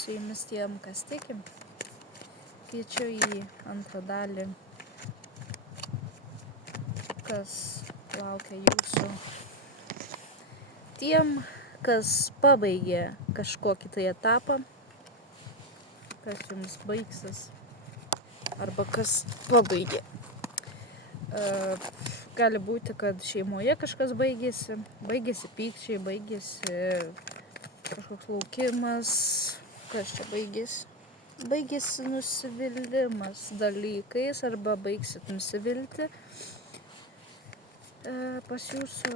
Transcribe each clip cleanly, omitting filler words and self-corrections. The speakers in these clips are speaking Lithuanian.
su jumis tiem, kas tikim. Kviečiu į antrą dalį, kas laukia jūsų. Tiem, kas pabaigė kažkokį tai etapą, kas jums baigsis, arba kas pabaigė. Gali būti, kad šeimoje kažkas baigėsi pykčiai, baigėsi kažkoks laukimas, kas čia baigėsi. Baigėsi nusivylimas dalykais arba baigsit nusivilti. Pas jūsų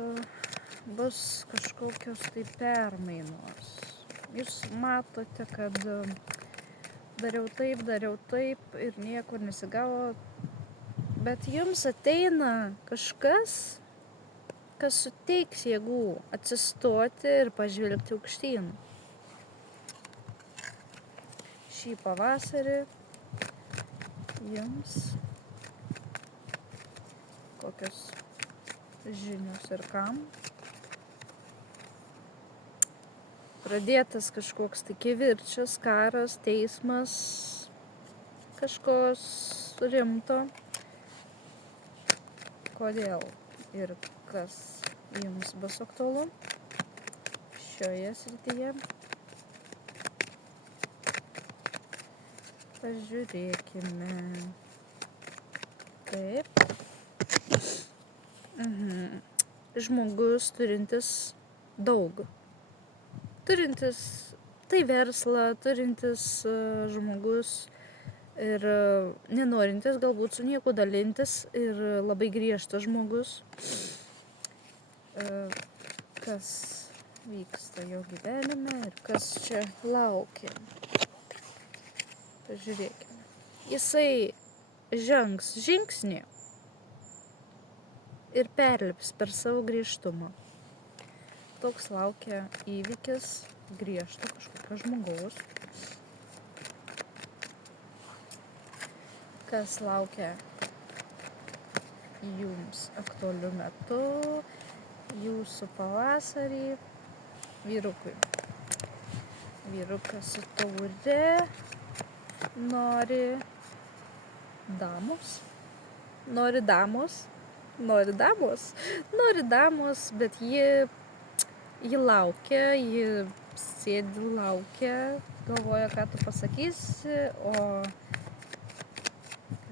bus kažkokios tai permainos. Jūs matote, kad dariau taip ir nieko nesigavo. Bet jums ateina kažkas, kas suteiks jėgų atsistoti ir pažvelgti aukštyn. Šį pavasarį jums kokios žinios ir kam. Pradėtas kažkoks tai kivirčas, karas, teismas, kažkos rimto. Kodėl ir kas jums bus aktualu šioje srityje. Pažiūrėkime. Taip. Žmogus turintis daug. Turintis tai verslą, turintis žmogus. Ir nenorintis galbūt su nieko dalintis ir labai griežtas žmogus, kas vyksta jo gyvenime ir kas čia laukia. Pažiūrėkime. Jisai žengs žingsnį ir perlips per savo griežtumą. Toks laukia įvykis griežto kažkokio žmogaus. Kas laukia jums aktualiu metu, jūsų pavasarį, vyrukui. Vyrukas su taure nori damos, bet ji laukia, ji sėdi laukia, galvoja, ką tu pasakysi, o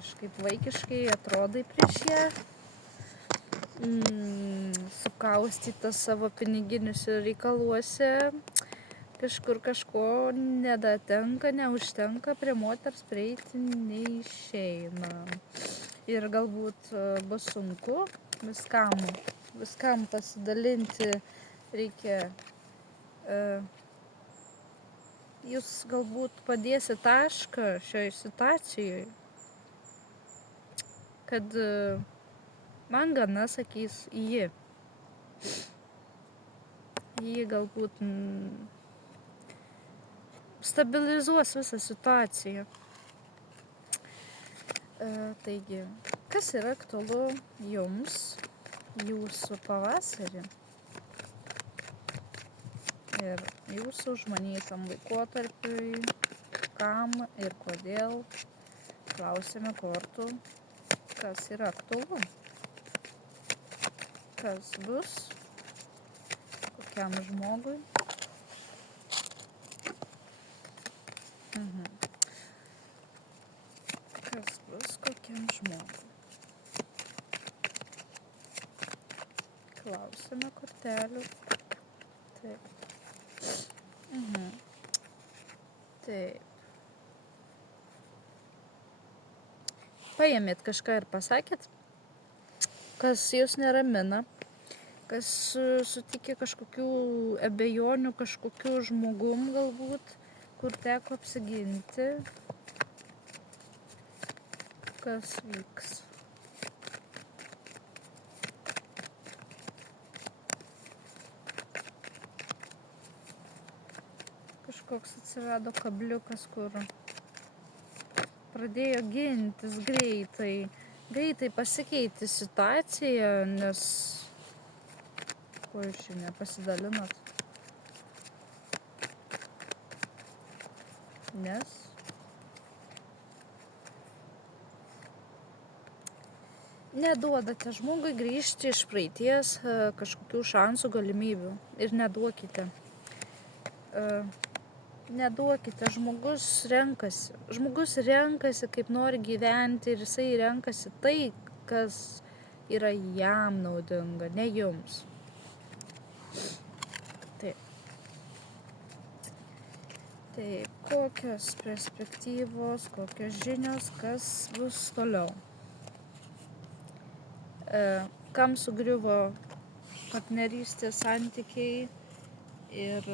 kažkaip vaikiškai atrodai prieš ją, sukaustytas savo piniginiuose reikaluose, kažkur kažko nedatenka, neužtenka, prie moters prieiti neišeina. Ir galbūt bus sunku viskam pasidalinti reikia. Jūs galbūt padėsi tašką šioje situacijoje, kad man gana, sakys ji. Ji galbūt stabilizuos visą situaciją. Taigi, kas yra aktualu jums, jūsų pavasarį ir jūsų užmanytam laikotarpiui, kam ir kodėl, klausime kortų. Kas yra aktualu, kas bus, kokiam žmogui. Kas bus, kokiam žmogui. Klausime kortelių. Taip. Taip. Paėmėt kažką ir pasakėt, kas jūs neramina, kas sutikė kažkokių abejonių, kažkokių žmogum galbūt, kur teko apsiginti, kas vyks. Kažkoks atsirado kabliukas, kur pradėjo gintis greitai pasikeitė situacija, nes ko jūs čia nepasidalinot? nes neduodate žmogui grįžti iš praeities kažkokių šansų, galimybių ir neduokite. Neduokite, žmogus renkasi, kaip nori gyventi ir jisai renkasi tai, kas yra jam naudinga, ne jums. Taip. Tai kokios perspektyvos, kokios žinios, kas bus toliau. Kam sugriuvo partnerystės santykiai ir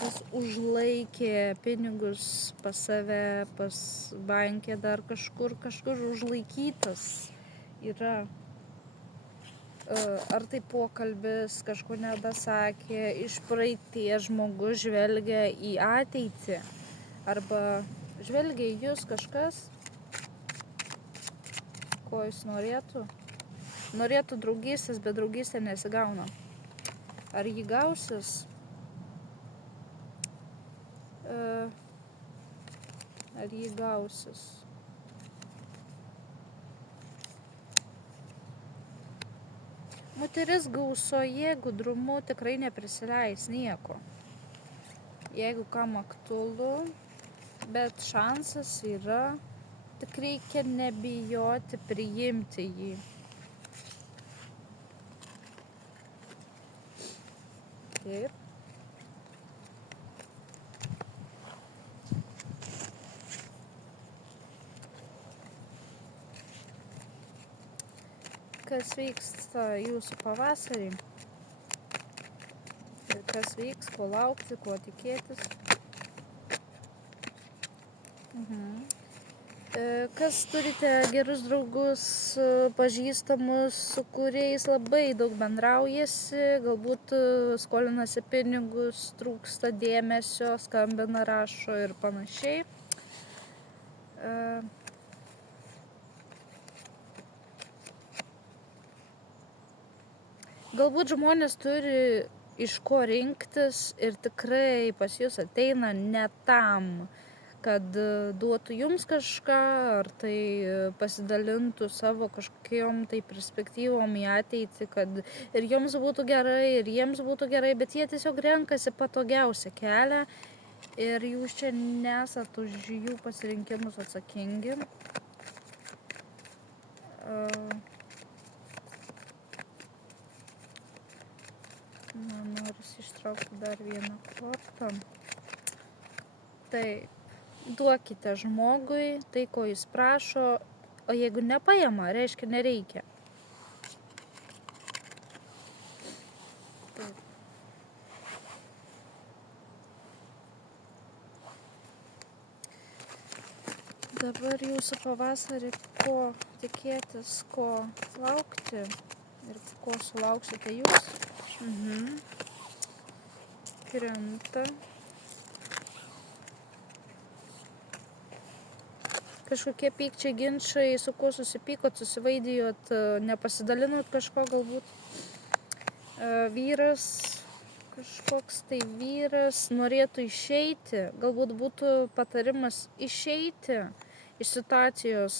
kas užlaikė pinigus pas save, pas bankę, dar kažkur užlaikytas yra. Ar tai pokalbis, kažko nedasakė, iš praeities žmogus žvelgia į ateitį, arba žvelgia į jūs kažkas, ko jis norėtų. Norėtų draugystės, bet draugystė nesigauna. Ar jį gausis? Ar jį gausis? Moteris gausoje gudrumu tikrai neprisileis nieko. Jeigu kam aktualu, bet šansas yra, tik reikia nebijoti priimti jį. Taip. Kas vyksta jūsų pavasarį ir kas vyks, ko laukti, ko tikėtis. Kas turite gerus draugus, pažįstamus, su kuriais labai daug bendraujasi, galbūt skolinasi pinigus, trūksta dėmesio, skambina, rašo ir panašiai. Galbūt žmonės turi iš ko rinktis ir tikrai pas jūs ateina ne tam, kad duotų jums kažką, ar tai pasidalintų savo kažkokiom tai perspektyvom į ateitį, kad ir jums būtų gerai, ir jiems būtų gerai, bet jie tiesiog renkasi patogiausią kelią ir jūs čia nesat už jų pasirinkimus atsakingi. Noriu ištraukti dar vieną kortą. Taip. Duokite žmogui tai, ko jis prašo, o jeigu nepaima, reiškia nereikia. Taip. Dabar jūsų pavasarį, ko tikėtis, ko laukti ir ko sulauksite jūs. Krenta. Kažkokie pykčiai, ginčai, su kuo susipykot, susivaidijot, nepasidalinot kažko galbūt. Vyras, kažkoks tai vyras norėtų išeiti, galbūt būtų patarimas išeiti iš situacijos,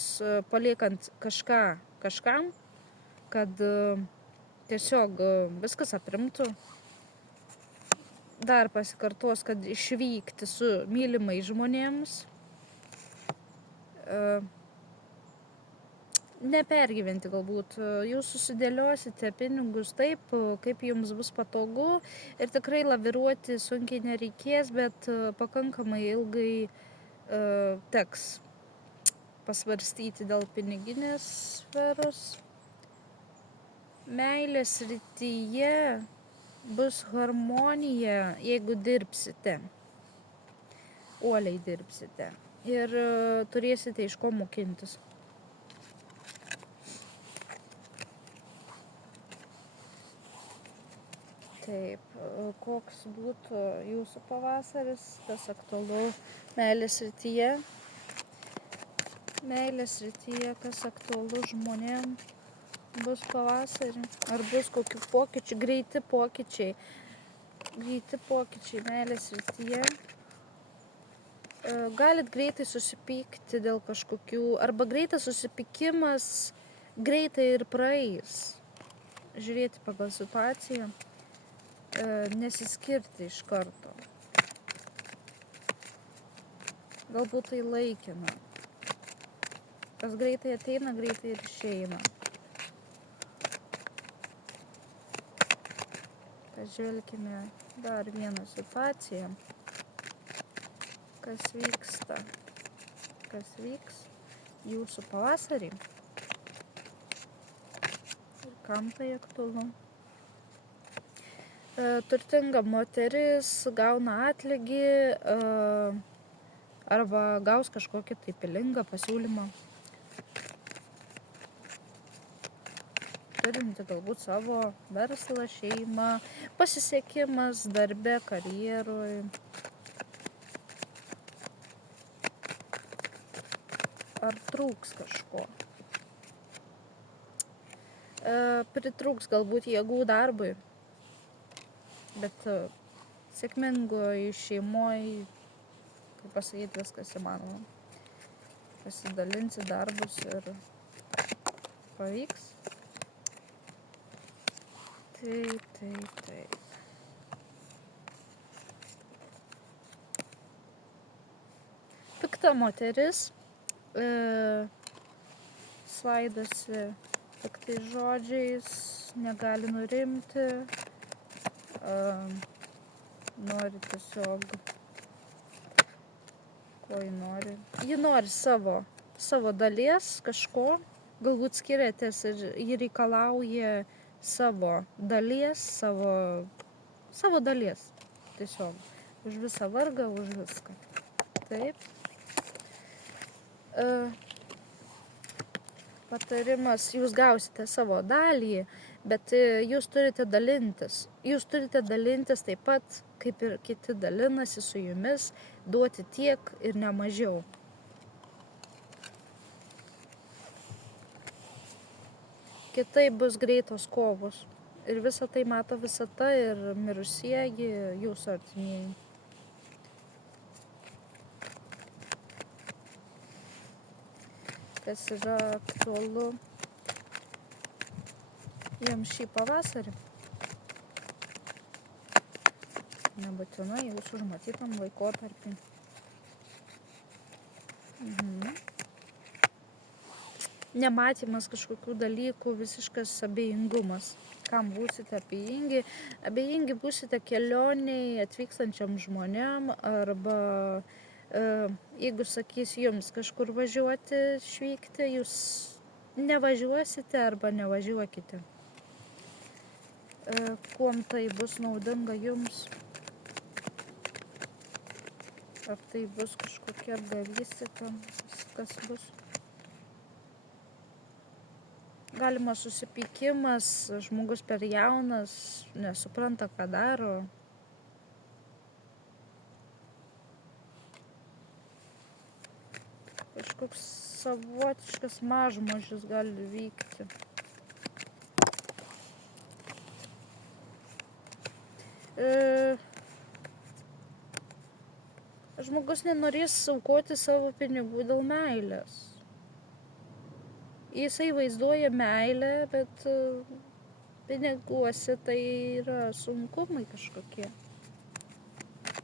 paliekant kažką kažkam, kad tiesiog viskas aprimtų. Dar pasikartos, kad išvykti su mylimais žmonėms. Nepergyventi galbūt. Jūs susidėliosite pinigus taip, kaip jums bus patogu ir tikrai laviruoti sunkiai nereikės, bet pakankamai ilgai teks pasvarstyti dėl piniginės sferos. Meilės srityje bus harmonija, jeigu dirbsite, uoliai dirbsite ir turėsite iš ko mokintis. Taip, koks būtų jūsų pavasaris, kas aktualu meilės srityje? Meilės srityje, kas aktualu žmonėm bus pavasarį? Ar bus kokių pokyčių, greiti pokyčiai meilės srityje? galit greitai susipykti dėl kažkokių, arba greitas susipykimas greitai ir praeis. Žiūrėti pagal situaciją, nesiskirti iš karto. Galbūt tai laikina. Kas greitai ateina, greitai ir išeina. Pažvelkime dar vieną situaciją. Kas vyksta? Kas vyks jūsų pavasarį? Ir kam tai aktualu? Turtinga moteris gauna atlygį arba gaus kažkokį tai pelingą pasiūlymą. Turinti galbūt savo verslą, šeimą, pasisekimas darbe, karjeroj. Ar trūks kažko? Pritrūks galbūt jėgų darbui, bet sėkmingoj šeimoj, kaip pasakyti, viskas įmanoma. Pasidalinsi darbus ir pavyks. Taip. Pikta moteris svaidosi piktais žodžiais, negali nurimti, nori tiesiog, ko ji nori. Ji nori savo dalies kažko, galbūt skiriatės ir ji reikalauja savo dalies, savo dalies, tiesiog, už visą vargą, už viską. Taip. Patarimas, jūs gausite savo dalį, bet jūs turite dalintis. Jūs turite dalintis taip pat, kaip ir kiti dalinasi su jumis, duoti tiek ir ne mažiau. Kitaip bus greitos kovos. Ir visą tai mato visata ir mirusieji, jūsų artimieji. Kas yra aktualu jiems šį pavasarį. Nebūtinai jūsų užmatytam laikotarpį. Nematymas kažkokių dalykų, visiškas abejingumas. Kam būsite abejingi? Abejingi būsite kelioniai atvykstančiam žmonėm arba jeigu sakys jums kažkur važiuoti, išvykti, jūs nevažiuosite arba nevažiuokite. Kuom tai bus naudinga jums? Ar tai bus kažkokia apgavystė, kas bus? Galima susipykimas, žmogus per jaunas, nesupranta, ką daro. Kažkoks savotiškas mažmožis gali vykti. Žmogus nenorės aukoti savo pinigų dėl meilės. Jisai vaizduoja meilę, bet piniguose tai yra sunkumai kažkokie.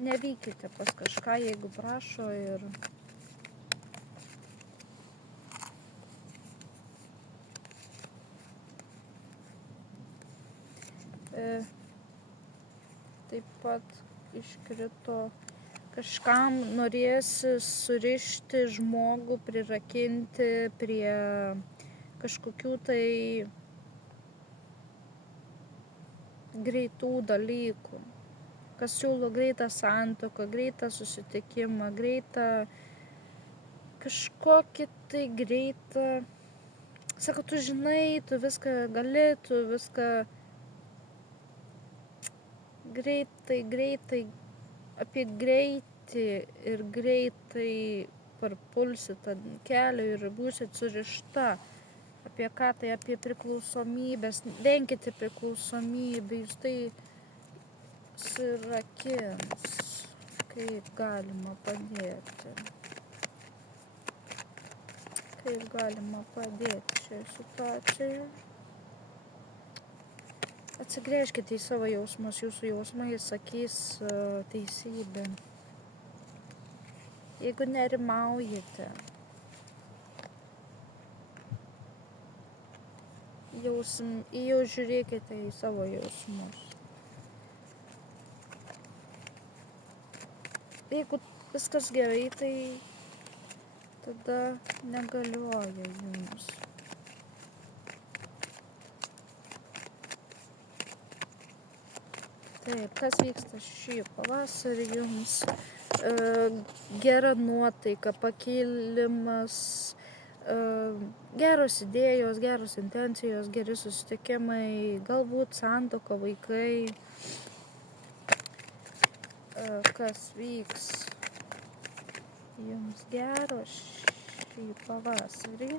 Nevykite pas kažką, jeigu prašo ir taip pat iškrito, kažkam norėsi surišti žmogų, prirakinti prie kažkokių tai greitų dalykų, kas siūlo greitą santuoką, greitą susitikimą, greitą kažkokį tai greitą. Sako, tu žinai, tu viską gali, tu viską greitai, apie greitį ir greitai parpulsit ant kelio ir būsit surišta. Apie ką tai? Apie priklausomybės. Venkite priklausomybę, jūs tai surakins. Kaip galima padėti? kaip galima padėti šioje situacijoje. Atsigręžkite į savo jausmus, jūsų jausmai sakys teisybę. Jeigu nerimaujate, žiūrėkite į savo jausmus. Jeigu viskas gerai, tai tada negalioja jums. Taip, kas vyksta šį pavasarį jums? Gera nuotaika, pakilimas, geros idėjos, geros intencijos, geri susitikimai, galbūt santuoka, vaikai. Kas vyks jums gero šį pavasarį?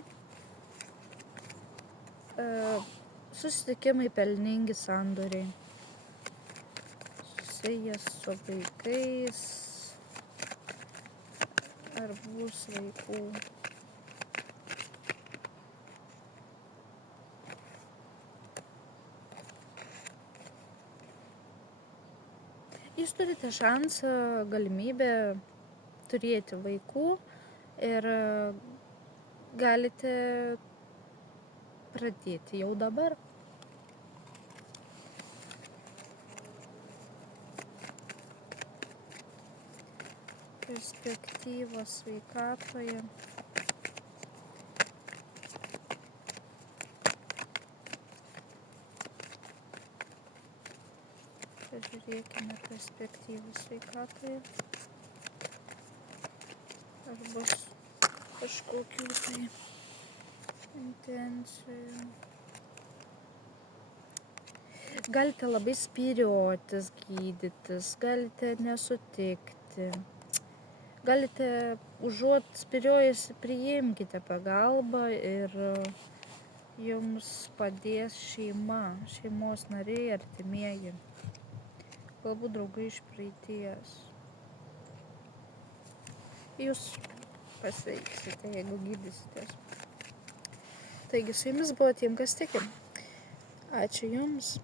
Susitikimai, pelningi sandoriai, susijęs su vaikais, ar bus vaikų. Jūs turite šansą, galimybę turėti vaikų ir galite pradėti jau dabar. Perspektyvos sveikatoje. Pažiūrėkime perspektyvos sveikatoje. Ar bus kažkokių tai intencijų. Galite labai spyriotis, gydytis, galite nesutikti. Galite užuot spyriojasi, priimkite pagalbą ir jums padės šeima, šeimos nariai, artimieji. Galbūt draugai iš praeities. Jūs pasveiksite, jeigu gydysitės. Taigi su jumis buvo Tiem, kas tiki. Ačiū jums.